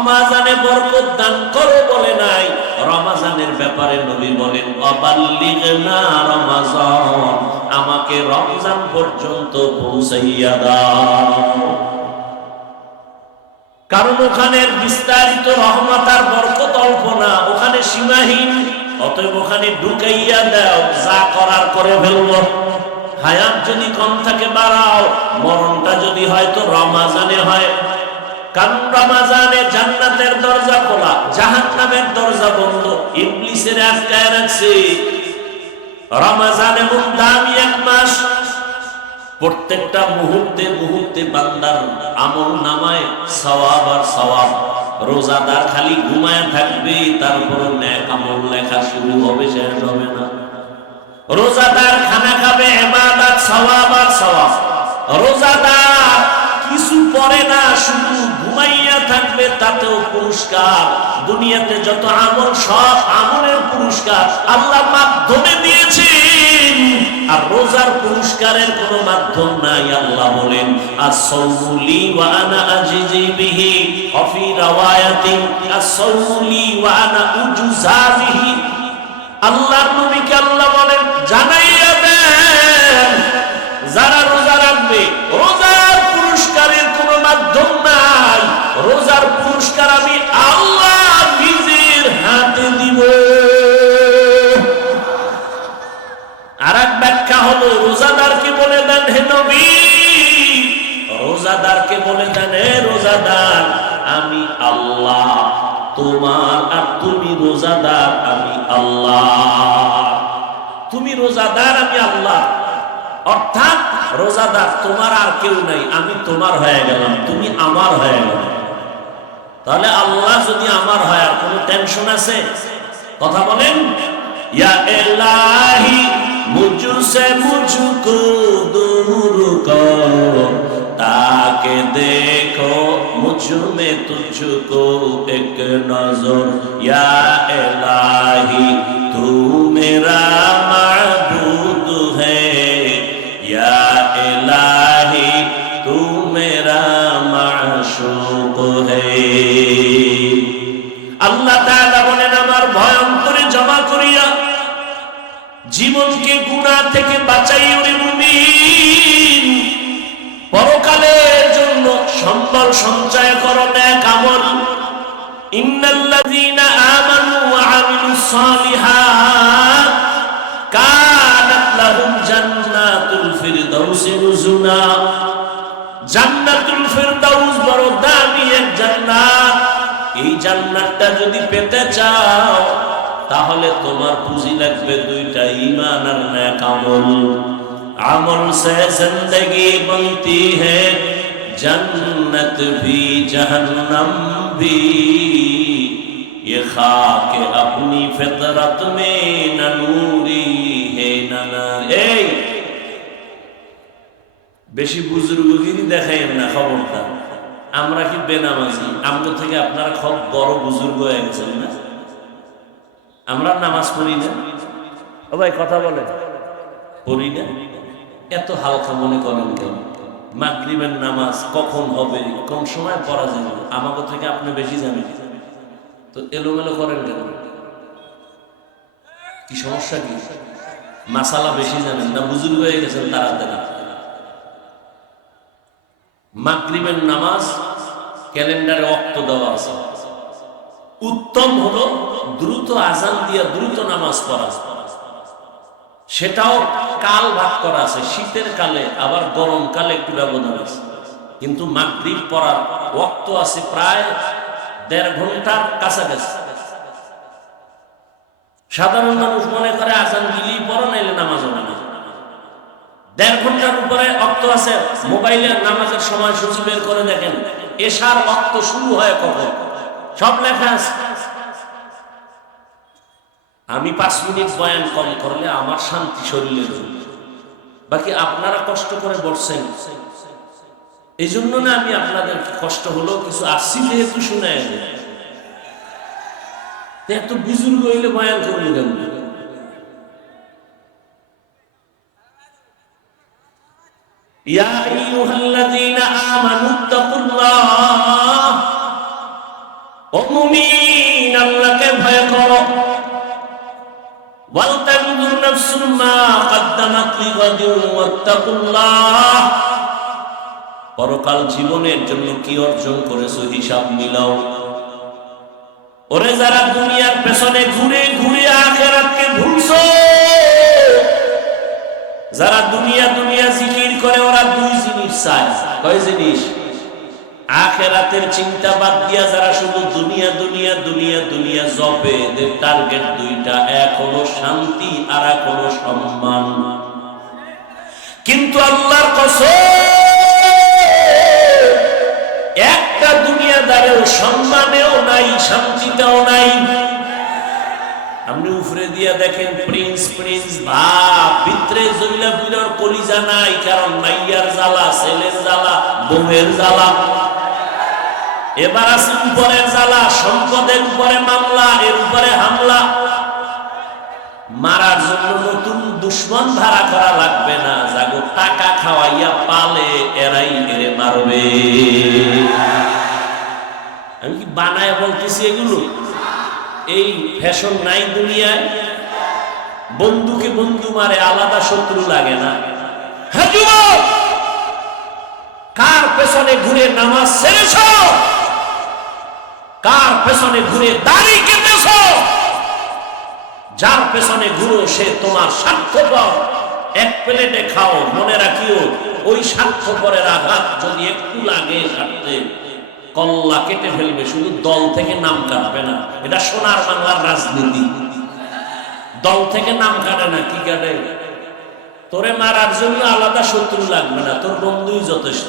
রমাজানে বরকত দান করো বলে নাই। রমাজানের ব্যাপারে নবী বলেন অবাল্লিগ না রমাজান, আমাকে রমজান পর্যন্ত পৌঁছাইয়া দাও। কারণ ওখানে বিস্তারিত রহমত আর বরকত অল্প না, ওখানে সীমাহীন, অতএব ওখানে ঢুকাইয়া দাও, যা করার করে ফেলব। হায়াত যদি কম থাকে বাড়াও, মরণটা যদি হয় তো রমাজানে হয়। জান্নাতের দরজা খোলা, জাহান্নামের দরজা বন্ধ ইংলিশের আটকায় রাখছে। রমাজান এমন দামি এক মাস, প্রত্যেকটা মুহূর্তে মুহূর্তে বান্দার আমল নামায় সওয়াব আর সওয়াব। রোজাদার খালি ঘুমায় থাকবে তারপর ন্যাক আমল লেখা শুরু হবে, শেষ হবে না। রোজাদার খানা খাবে, এবাদাত, সওয়াব আর সওয়াব। রোজাদার কিছু পরে না, শুধু ঘুমাইয়া থাকবে তাতেও পুরস্কার। দুনিয়াতে যত আমল, সব আমলের পুরস্কার আল্লাহ মাধ্যমে দিয়েছেন। আর রোজার পুরস্কারের কোনো মাধ্যম নাই, আল্লাহ বলেন আসৌলি ওয়া আনা আজিজি বিহি অফি রাওয়ায়াতি। আসৌলি ওয়া আনা আল্লাহর নবীকে আল্লাহ বলেন, জানাইয়া আমি আল্লাহ নিজের হাতে দিব। আর এক ব্যাখ্যা হলো, রোজাদারকে বলে দেন, হে নবী, রোজাদারকে বলে দেন হে রোজাদার, আমি আল্লাহ, তোমার আর তুমি রোজাদার, আমি আল্লাহ। তুমি রোজাদার, আমি আল্লাহ। অর্থাৎ রোজাদার তোমার আর কেউ নাই, আমি তোমার হয়ে গেলাম, তুমি আমার হয়ে গেলাম তাহলে আল্লাহ যদি আমার হয়, আর কোনো টেনশন আছে? কথা বলেন। ইয়া এলাহি মুজুসে মুজুকু দূর তাকে দেখো এক নজর। ইয়া তু মেরা সঞ্চয় করো নেক আমল। ইন্নাল্লাযীনা আমানু ওয়া আমিলুস সালিহাত কানাত লাহুম জান্নাতুল ফিরদাউস নুজুলা। জান্নাতুল ফিরদাউস বড় দামি এক জান্নাত। এই জান্নাতটা যদি পেতে চাও, তাহলে তোমার পুঁজি লাগবে দুইটা ঈমান আর নেক আমল। আমল সে জিন্দগি বনতি হ্যায় جنت بھی جہنم بھی یہ خاک اپنی فطرت میں نہ نوری ہے نہ اے বেশি বুজুর্গগিরি দেখাইয়েন না খবরটা। আমরা কি বেনামাজি? আমরা থেকে আপনারা খুব বড় বুজুর্গ একজন না? আমরা নামাজ পড়ি না? ও ভাই, কথা বলে পড়ি না? এত হালকা মনে করেন কেন? মাগরিবের নামাজ কখন হবে? কোন সময় পড়া যাবে? আমাকে থেকে আপনি বেশি জানেন। তো এলোমেলো করেন কেন? কি সমস্যা কি? মাসালা বেশি জানেন না? বুজুর্গ হয়ে গেছেন তাড়াতাড়ি। মাগরিবের নামাজ ক্যালেন্ডারে অক্ত দেওয়া আছে। উত্তম হলো দ্রুত আজান দিয়া দ্রুত নামাজ পড়া। সেটাও কাল ভাগ করা আছে, শীতের কালে, আবার গরম কালে একটু ব্যবধান আছে। কিন্তু মাগরিব পড়ার ওক্ত আছে প্রায় দেড় ঘণ্টার কাছাকাছি। সাধারণ মানুষ মনে করে আজান দিলেই পড়ো, নাইলে নামাজ হবে দেড় ঘণ্টার উপরে অক্ত আছে মোবাইলের নামাজের সময় সূচি বের করে দেখেন, এশার অক্ত শুরু হয় কখন? সব লেখা আছে। আমি পাঁচ মিনিট বয়ান কম করলে আমার শান্তি জন্য। বাকি আপনারা কষ্ট করে বসছেন এই জন্য না আমি আপনাদের কষ্ট হলো কিছু আসছি যেহেতু শুনে এত বুজুর্গ হইলে বয়ান করব কেন? يا ওয়ালতানজুর নাফসুম মা কদ্দামাত লিগাদিন ওয়াত্তাকুল্লাহ। পরকাল জীবনের জন্য কি অর্জন করেছ হিসাব মিলাও। ওরে যারা দুনিয়ার পেছনে ঘুরে ঘুরে আখেরাতকে ভুলছো, যারা দুনিয়া দুনিয়া জিকির করে ওরা দুই জিনিস চায়। কয় জিনিস? আখেরাতের চিন্তা বাদ দিয়া যারা শুধু দুনিয়া দুনিয়া দুনিয়া দুনিয়া জপে, এদের টার্গেট দুইটা, এক হলো শান্তি আর এক হলো সম্মান। কিন্তু আল্লাহর কসম, একটা দুনিয়াদারেও সম্মানেও নাই শান্তিতেও নাই। আপনি উফরে দিয়া দেখেন প্রিন্স প্রিন্স ভাব ভিতরে জইলা বুড়ার কলিজা নাই, কারণ মাইয়ার জ্বালা, ছেলের জ্বালা, বউয়ের জ্বালা। এবার আছে উপরের জ্বালা, সম্পদের উপরে মামলা, এর উপরে হামলা। মারার জন্য নতুন দুশ্মন ধারা করা লাগবে না। যাগো টাকা খাওয়াইয়া পালে এরাই এরে মারবে। আমি কি বানায় বলতেছি এগুলো? এই ফ্যাশন নাই দুনিয়ায়। বন্ধুকে বন্ধু মারে, আলাদা শত্রু লাগে না। হ্যাঁ কার পেছনে ঘুরে নামাজ ছেড়েছ? কার পেছনে ঘুরে দাড়ি কেটেছ? যার পেছনে ঘুরো সে তোমার স্বার্থপর। এক প্লেটে খাও, মনে রাখিও, ওই স্বার্থপরের আঘাত যদি একটু লাগে স্বার্থে কল্লা কেটে ফেলবে, শুধু দল থেকে নাম কাটবে না। এটা সোনার বাংলার রাজনীতি। দল থেকে নাম কাটে না, কি কাটে? তোরে মারার জন্য আলাদা শত্রু লাগবে না, তোর বন্ধুই যথেষ্ট।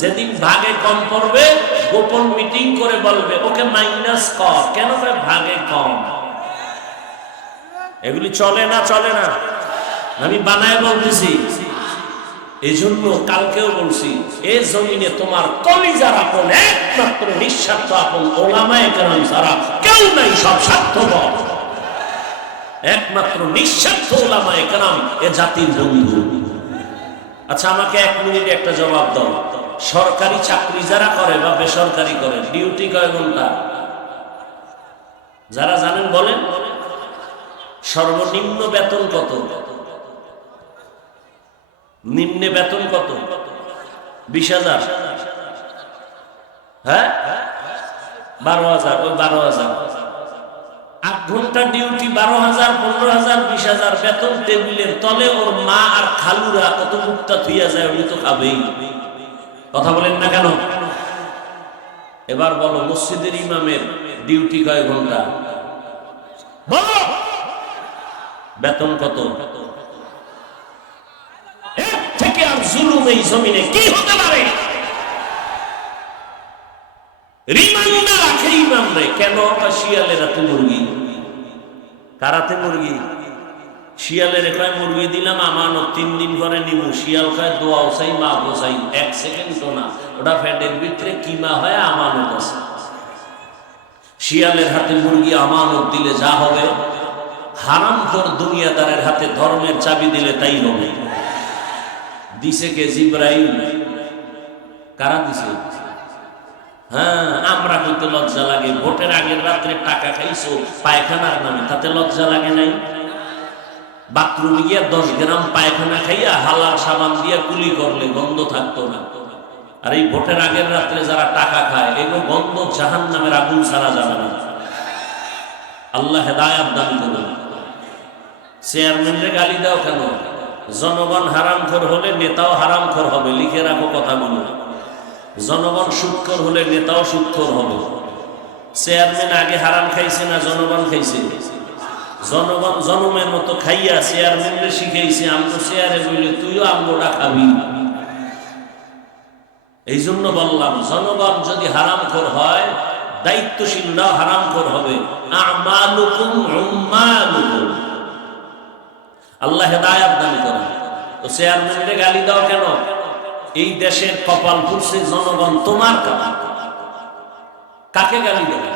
যেদিন ভাগে কম পড়বে, গোপন মিটিং করে বলবে, ওকে মাইনাস কর। কেন ভাগে কম? এগুলি চলে না চলে না? আমি বানায় বলতেছি। এই জন্য কালকেও বলছি, এ জমিনে তোমার কলিজার আপন একমাত্র নিঃস্বার্থ আপন ওলামায় কেন যারা কেউ নাই, সব স্বার্থপর। একমাত্র নিঃস্বার্থ ওলামায় কেন এ জাতির বন্ধু। আচ্ছা আমাকে এক মিনিট একটা জবাব দাও। সরকারি চাকরি যারা করে বা বেসরকারি করে, ডিউটি কয় ঘণ্টা? যারা জানেন বলেন। সর্বনিম্ন বেতন কত? নিম্নে বেতন কত? বিশ হাজার। হ্যাঁ? বারো হাজার, ওই বারো হাজার। ঘণ্টা ডিউটি বারো হাজার, পনেরো হাজার, বিশ হাজার, বেতন টেবিলের তলে ওর মা আর খালুরা কত মুক্তা থুইয়া যায়, উনি তো খাবেই। কথা বলেন না কেন? এবার বলো, মসজিদের ইমামের ডিউটি কয় ঘণ্টা? বেতন কত? থেকে আর জুলুম এই জমিনে কি হতে পারে? রিমান্ডে রাখে ইমাম রে কেন শিয়ালের হাতে কারাতে মুরগি। শিয়ালের কয় মুরগি দিলাম, আমানত তিন দিন পরে নিমু। শিয়াল কয়, দোয়া ওসাই মা বসাই এক সেকেন্ড না। ওটা ফ্যাটের ভিতরে কিমা হয়, আমানত আছে। শিয়ালের হাতে মুরগি আমানত দিলে যা হবে। হারাম কর দুনিয়াদারের হাতে ধর্মের চাবি দিলে তাই হবে। দিছে কে জিব্রাইল? কারা দিছে? হ্যাঁ আমরা কিন্তু লজ্জা লাগে। ভোটের আগের রাত্রে টাকা খাইছো, পায়খানার নামে, তাতে লজ্জা লাগে নাই? বাথরুমে গিয়া দশ গ্রাম পায়খানা খাইয়া হালাল সাবান দিয়া কুলি করলে গন্ধ থাকতো না। আর এই ভোটের আগের রাত্রে যারা টাকা খায় এগুলো গন্ধ জাহান নামের আগুন ছাড়া যাবে না। আল্লাহ হেদায়াত দান করুন। চেয়ারম্যানরে গালি দাও কেন? জনগণ হারামখোর হলে নেতাও হারামখোর হবে, লিখে রাখো কথাগুলো। জনগণ সুৎখর হলে নেতাও সুৎখর হবে চেয়ারম্যান আগে হারাম খাইছে না জনগণ খাইছে? জনগণ জনমের মতো খাইয়া চেয়ারম্যানরে শিখাইছে, আমগো চেয়ারে বললে তুইও আমগোটা খাবি। এই জন্য বললাম, জনগণ যদি হারামখোর হয়, দায়িত্বশীলরাও হারামখোর হবে। আল্লাহ হেদায়াত দান করেন। তো চেয়ারম্যানরে গালি দাও কেন? এই দেশের কপাল ফুলছে জনগণ তোমার কাকে গালি দেবে?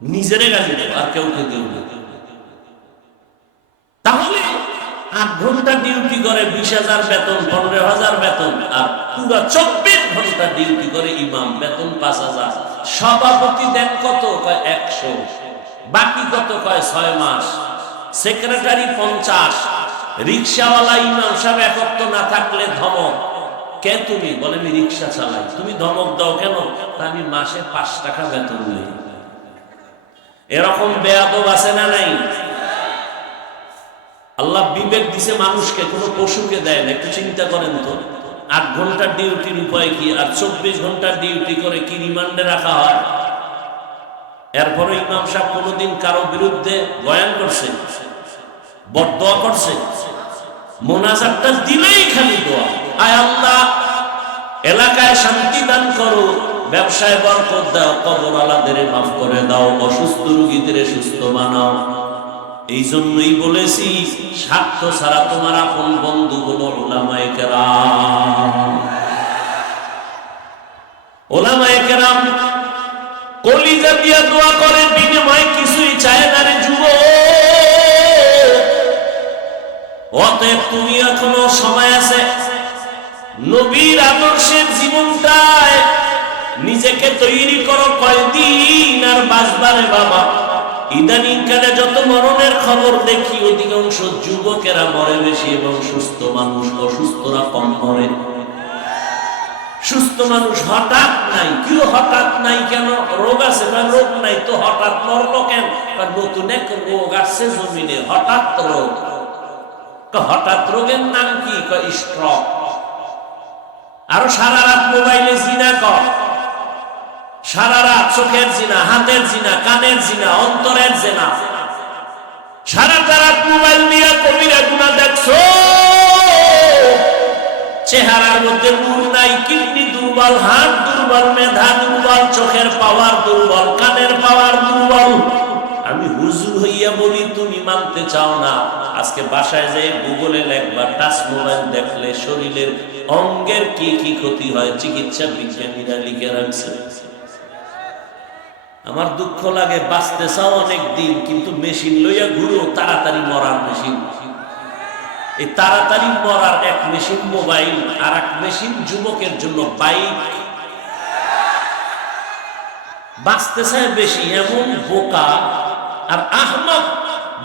নিজেরে গালি দেবে, আর কেউ কেউ দেবে তাহলে আট ঘণ্টা ডিউটি করে বিশ হাজার বেতন, পনেরো হাজার বেতন, আর পুরো চব্বিশ ঘণ্টা ডিউটি করে ইমাম বেতন পাঁচ হাজার। সভাপতি দেন কত? কয় একশো। বাকি কত? কয় ছয় মাস। সেক্রেটারি পঞ্চাশ। রিক্সাওয়ালা ইমাম সাহেব একত্র না থাকলে ধমক। কে তুমি? বলে, আমি রিক্সা চালাই। তুমি ধমক দাও কেন? আমি মাসে পাঁচ টাকা বেতন নেই। এরকম বেয়াদব আছে না নাই? আল্লাহ বিবেক দিছে মানুষকে, কোনো পশুকে দেয় না। একটু চিন্তা করেন তো। আট ঘণ্টার ডিউটির উপায় কি? আর চব্বিশ ঘণ্টার ডিউটি করে কি রিমান্ডে রাখা হয়? এরপরে ইমাম সাহেব কোনোদিন কারও বিরুদ্ধে বয়ান করছে, বদোয়া করছে? মোনাজাতটা দিলেই খালি দোয়া। আয় আল্লাহ, এলাকায় শান্তি দান করো, ব্যবসায় বরকত দাও কবর আলাদের মাফ করে দাও, অসুস্থ রুগীদের সুস্থ বানাও। এই জন্যই বলেছি, স্বার্থ ছাড়া তোমার আপন বন্ধু হলো ওলামায়ে কেরাম। ওলামায়ে কেরাম, কলিজা দিয়া দোয়া করে, বিনিময় কিছুই চায় না রে যুব অতএব তুমি এখনও সময় আছে। নবীর আদর্শের জীবনটায় নিজেকে তৈরি করো কয়দিন আর বাঁচবারে বাবা। ইদানিং কালে যত মরণের খবর দেখি, অধিকাংশ যুবকেরা মরে বেশি এবং সুস্থ মানুষ, অসুস্থরা কম মরে। সুস্থ মানুষ হঠাৎ নাই কি হঠাৎ নাই কেন? রোগ আছে বা রোগ নাই, তো হঠাৎ মরলো কেন? নতুন এক রোগ আসছে জমিনে, হঠাৎ রোগ। হঠাৎ রোগের নাম কি? স্ট্রক আরও সারা রাত মোবাইলে জিনা কর সারা রাত চোখের জিনা, হাতের জিনা, কানের জিনা, অন্তরের জিনা। সারাটা রাত মোবাইল নিয়ে কবিরা গুণা দেখছ? চেহারার মধ্যে নূর নাই, কিডনি দুর্বল, হাত দুর্বল, মেধা দুর্বল, চোখের পাওয়ার দুর্বল, কানের পাওয়ার দুর্বল। আমি হুজুর হইয়া বলি, তুমি মানতে চাও না। আজকে বাসায় যে গুগলে লেখবা, টাচ মোবাইল দেখলে শরীরের অঙ্গের কি কি ক্ষতি হয়, চিকিৎসা বিজ্ঞানীরা লিখে রাখছে। আমার দুঃখ লাগে, বাঁচতে চাও অনেক দিন কিন্তু মেশিন লইয়া ঘুরো, তাড়াতাড়ি মরার মেশিন। এই তাড়াতাড়ি মরার এক মেশিন মোবাইল আর এক মেশিন যুবকের জন্য বাইক। বাঁচতে চায় বেশি, এমন বোকা আর আহমক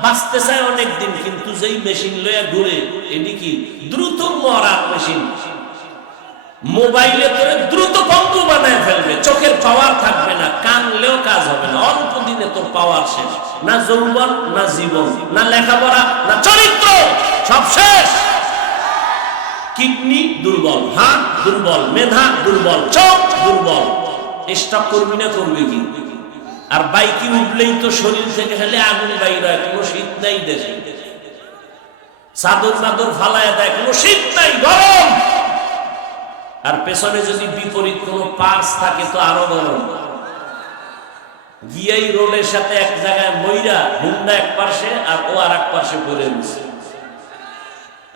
বাঁচতে চায় অনেক দিন কিন্তু যেই মেশিন লইয়া ঘুরে, এটি কি? দ্রুত মরার মেশিন। মোবাইলে তোরে দ্রুত বানায় ফেলবে, চোখের পাওয়ার থাকবে না, কানলেও কাজ হবে না, অল্প দিনে তোর পাওয়ার শেষ। না যৌবন, না জীবন, না লেখাপড়া, না চরিত্র, সব শেষ। কিডনি দুর্বল হাত দুর্বল, মেধা দুর্বল, চোখ দুর্বল। স্টপ করবি না করবি কি? আর বাইকে উঠলেই তো শরীর থেকে খালি আগুন বাইর হয়, কোনো শীত নাই দেশে। চাদর চাদর ফালায় দেয়, কোনো শীত নাই, গরম। আর পেছনে যদি বিপরীত কোনো পার্স থাকে তো আরও গরম। গিয়াই রোলের সাথে এক জায়গায় ময়রা হুন্ডা এক পাশে আর ও আর এক পাশে পড়ে দিচ্ছে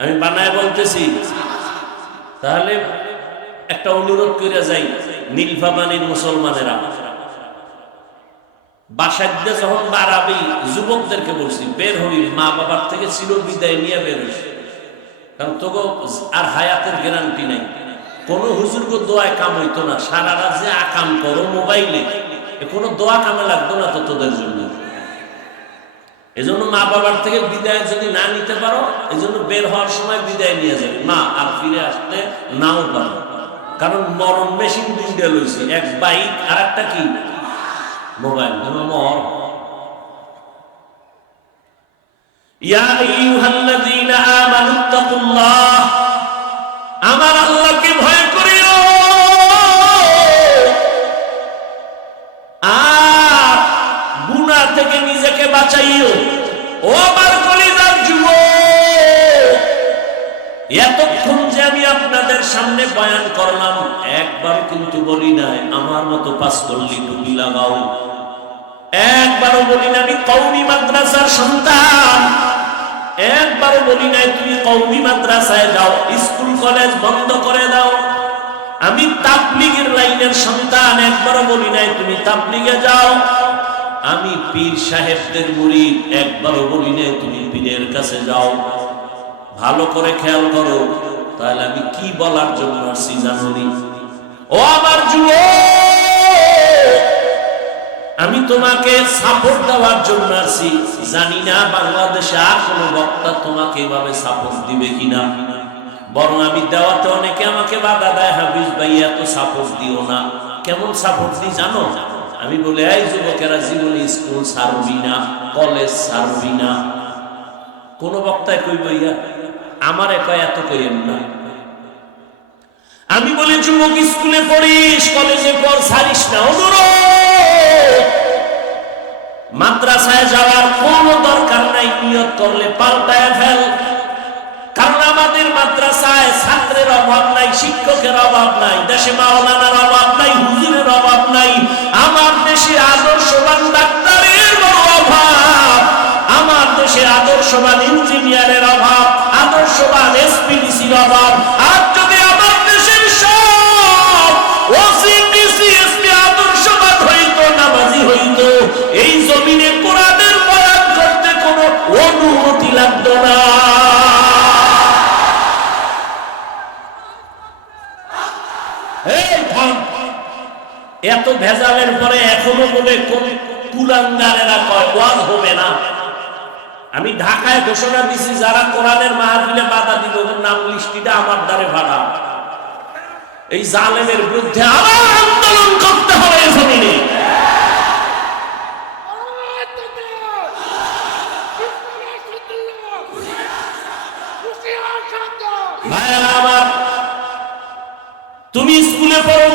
আমি বানায় বলতেছি, তাহলে একটা অনুরোধ করে যাই, নীলফামানির মুসলমানেরা। বাসায় দিয়ে যখন বাড়াবি, যুবকদেরকে বলছি, বের হবি মা বাবার থেকে বিদায়, নিয়ে বের হইস। কারণ তোকে আর হায়াতের গ্যারান্টি নাই। কোনো দোয়ায় কাম হইতো না। সারা আকাম করো, মোবাইলে কোনো দোয়া কামে লাগতো না তো তোদের জন্য। এজন্য মা বাবার থেকে বিদায় যদি না নিতে পারো, এজন্য বের হওয়ার সময় বিদায় নিয়ে যাবে। না আর ফিরে আসতে নাও পারো। কারণ মরণ মেশিন দুইটা লইছে। এক বাইক আর একটা কি? মোবাইল মর ইয়া নিজেকে বাঁচাইও। ও আমার কলিজার যুব এতক্ষণ যে আমি আপনাদের সামনে বয়ান করলাম, একবার কিন্তু বলি নাই, আমার মতো পাস করলি টুপি লাগাও। একবারও বলি না আমি কৌমি মাদ্রাসার সন্তান। একবারও বলি নাই, তুমি কৌমি মাদ্রাসায় যাও, স্কুল, কলেজ বন্ধ করে দাও। আমি তাবলিগের লাইনের সন্তান, একবারও বলি নাই, তুমি তাবলিগে যাও। আমি পীর সাহেবদের মুড়ি একবারও বলি নাই, তুমি পীরের কাছে যাও। ভালো করে খেয়াল করো, তাহলে আমি কি বলার জন্য আসছি জানি ও আমার যুব আমি তোমাকে সাপোর্ট দেওয়ার জন্য আছি জানি না বাংলাদেশে আর কোনো বক্তা তোমাকে এভাবে সাপোর্ট দিবে কিনা। বরং আমি দেওয়াতে অনেকে আমাকে বাধা দেয়, হাফিজ ভাই, এত সাপোর্ট দিও না। কেমন সাপোর্ট দিই জানো? আমি বলে, এই যুবকেরা জীবনে স্কুল ছাড়বি না কলেজ ছাড়বি না। কোন বক্তায় কই বইয়া আমার একা এত কইেন না। আমি বলি, যুবক স্কুলে পড়িস কলেজে পড়, ছাড়িস না। অনুরোধ! মাদ্রাসায় যাওয়ার কোন দরকার নাই, নিয়ত করলে পাল্টায় ফেল। কারণ আমাদের মাদ্রাসায় ছাত্রের অভাব নাই, শিক্ষকের অভাব নাই, দেশে মাওলানার অভাব নাই, হুজুরের অভাব নাই। আমার দেশে আদর্শবান ডাক্তারের অভাব। আমার দেশে আদর্শবান ইঞ্জিনিয়ারের অভাব, আদর্শবান এসপিডিসির অভাব এত ভেজালের পরে এখনও বলে কুলাঙ্গারেরা কয়, ওয়াজ হবে না। আমি ঢাকায় ঘোষণা দিছি, যারা কোরআনের মাহফিলে বাধা দিব, ওদের নাম লিস্টিটা আমার দ্বারে ভাড়া এই জালেমের বিরুদ্ধে আবার আন্দোলন করতে হবে জমিনে। তুমি স্কুলে পড়ো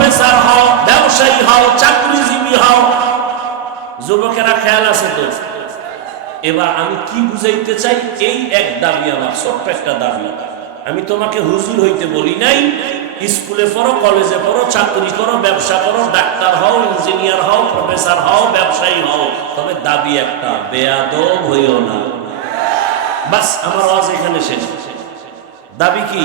প্রফেসর হও, ব্যবসায়ী হও, চাকরিজীবী হও। যুবকেরা খেয়াল আছে তো? এবার আমি কি বুঝাইতে চাই? এই এক দাবি আমার, ছোট্ট একটা দাবি। আমি তোমাকে হুজুর হইতে বলি নাই, স্কুলে পড়ো, কলেজে পড়ো, চাকরি করো, ব্যবসা করো, ডাক্তার হও, ইঞ্জিনিয়ার হও, প্রফেসর হও, ব্যবসায়ী হও। তবে দাবি একটা, বেয়াদব হইও না। বাস, আমার আওয়াজ এখানে শেষ। দাবি কি?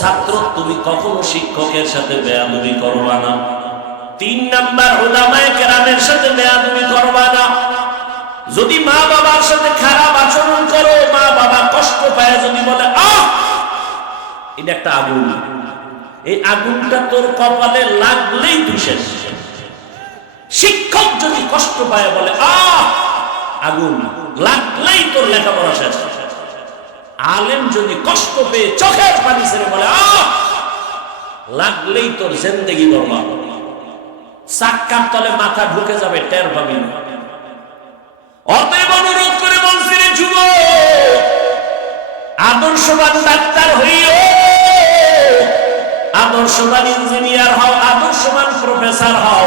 ছাত্র, তুমি কখনো শিক্ষকের সাথে বেয়াদুবি করবা না। তিন নাম্বার ওলামায় কেরামের সাথে বেয়াদুবি করবা না। যদি মা বাবার সাথে খারাপ আচরণ করো, মা বাবা কষ্ট পায়, যদি বলে এটা একটা আগুন। এই আগুনটা তোর কপালে লাগলেই তুই শেষ। শিক্ষক যদি কষ্ট পায়, বলে, আহ! আগুন, লাগলেই তোর লেখাপড়া শেষ। আলেম যদি কষ্ট পেয়ে চোখের পানি ছেড়ে বলে লাগলেই তোর জিন্দেগি বরবাদ। সাক্কার তলে মাথা ঢুকে যাবে, টের পাবি অতএব অনুরোধ করে বলছি রে যুব আদর্শবান ডাক্তার হইও। আদর্শবান ইঞ্জিনিয়ার হও, আদর্শবান প্রফেসর হও।